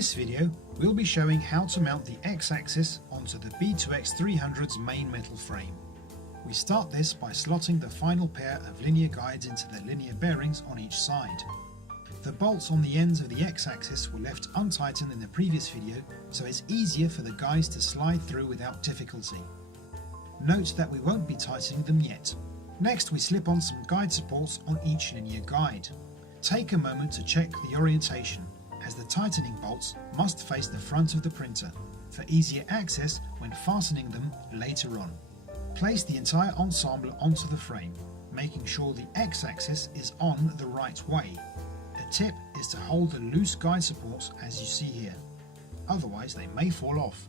this video, we'll be showing how to mount the X-axis onto the B2X300's main metal frame. We start this by slotting the final pair of linear guides into the linear bearings on each side. The bolts on the ends of the X-axis were left untightened in the previous video, so it's easier for the guides to slide through without difficulty. Note that we won't be tightening them yet. Next, we slip on some guide supports on each linear guide. Take a moment to check the orientation, as the tightening bolts must face the front of the printer for easier access when fastening them later on. Place the entire ensemble onto the frame, making sure the X-axis is on the right way. A tip is to hold the loose guide supports as you see here, otherwise they may fall off.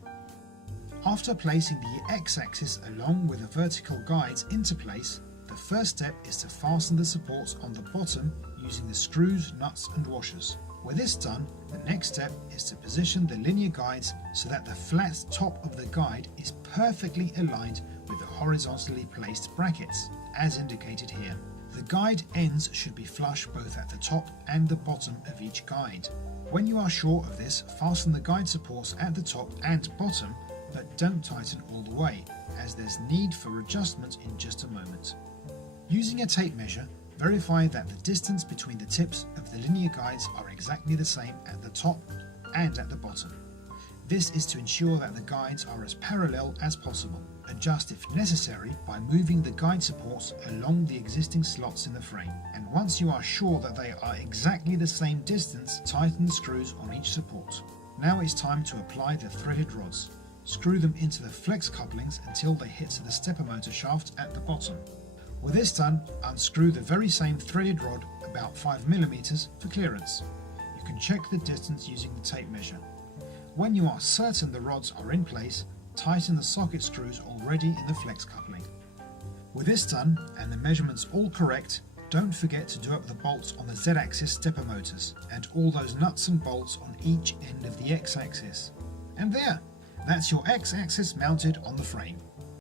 After placing the X-axis along with the vertical guides into place, the first step is to fasten the supports on the bottom using the screws, nuts and washers. With this done, the next step is to position the linear guides so that the flat top of the guide is perfectly aligned with the horizontally placed brackets, as indicated here. The guide ends should be flush both at the top and the bottom of each guide. When you are sure of this, fasten the guide supports at the top and bottom, but don't tighten all the way, as there's need for adjustment in just a moment. Using a tape measure, verify that the distance between the tips of the linear guides are exactly the same at the top and at the bottom. This is to ensure that the guides are as parallel as possible. Adjust if necessary by moving the guide supports along the existing slots in the frame, and once you are sure that they are exactly the same distance, tighten the screws on each support. Now it's time to apply the threaded rods. Screw them into the flex couplings until they hit the stepper motor shaft at the bottom. With this done, unscrew the very same threaded rod about 5mm for clearance. You can check the distance using the tape measure. When you are certain the rods are in place, tighten the socket screws already in the flex coupling. With this done and the measurements all correct, don't forget to do up the bolts on the Z-axis stepper motors and all those nuts and bolts on each end of the X-axis. And there! That's your X-axis mounted on the frame.